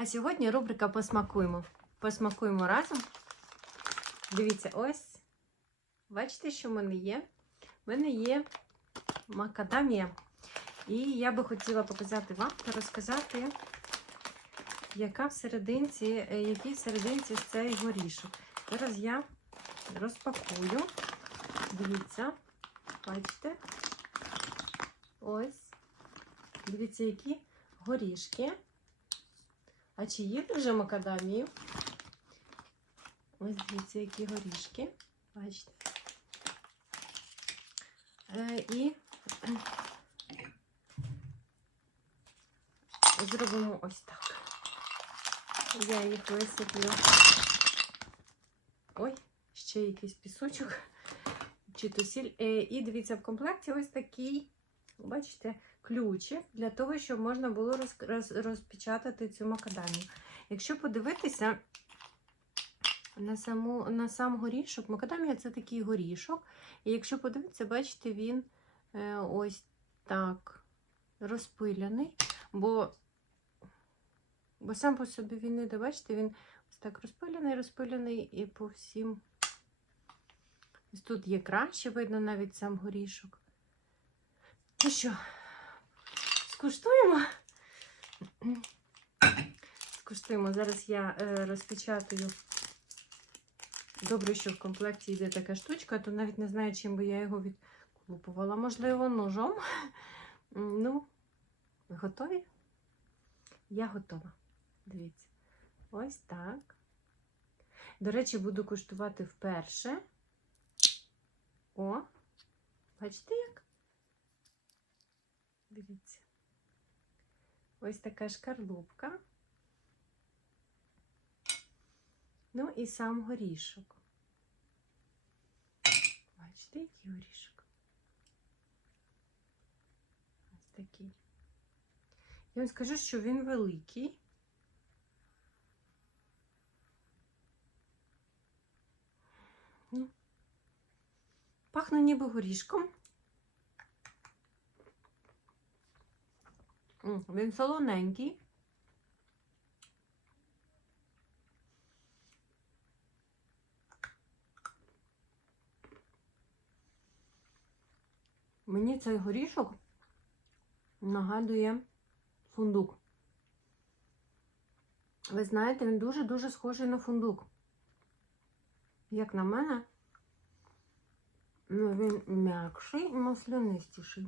А сьогодні рубрика Посмакуємо. Посмакуємо разом. Дивіться, ось. Бачите, що в мене є? В мене є макадамія. І я би хотіла показати вам та розказати, яка всерединці, е, який всерединці цей горішок. Зараз я розпакую. Дивіться, бачите? Ось. Дивіться, які горішки. А чи їли вже макадамію? Ось дивіться, які горішки. Бачите? Е, і зробимо ось так. Я їх висиплю. Ой, ще якийсь пісочок чи то сіль. Е, і дивіться, в комплекті ось такий, бачите, ключик для того, щоб можна було роз, роз, розпечатати цю макадамію. Якщо подивитися на, саму, на сам горішок, макадамія це такий горішок. І якщо подивитися, бачите, він е, ось так розпиляний, бо, бо сам по собі він не бачите, він ось так розпиляний, розпиляний і по всім. Ось тут є краще, видно навіть сам горішок. Ну що, скуштуємо? Скуштуємо. Зараз я е, розпечатаю. Добре, що в комплекті йде така штучка, то навіть не знаю, чим би я його відколупувала. Можливо, ножом. Ну, готові? Я готова. Дивіться. Ось так. До речі, буду куштувати вперше. О, бачите як? Дивіться. Ось така шкарлупка. Ну і сам горішок. Бачите, який горішок? Ось такий. Я вам скажу, що він великий. Ну, Пахне ніби горішком. Він солоненький. Мені цей горішок нагадує фундук. Ви знаєте, він дуже-дуже схожий на фундук. Як на мене, ну, він м'якший і маслянистіший.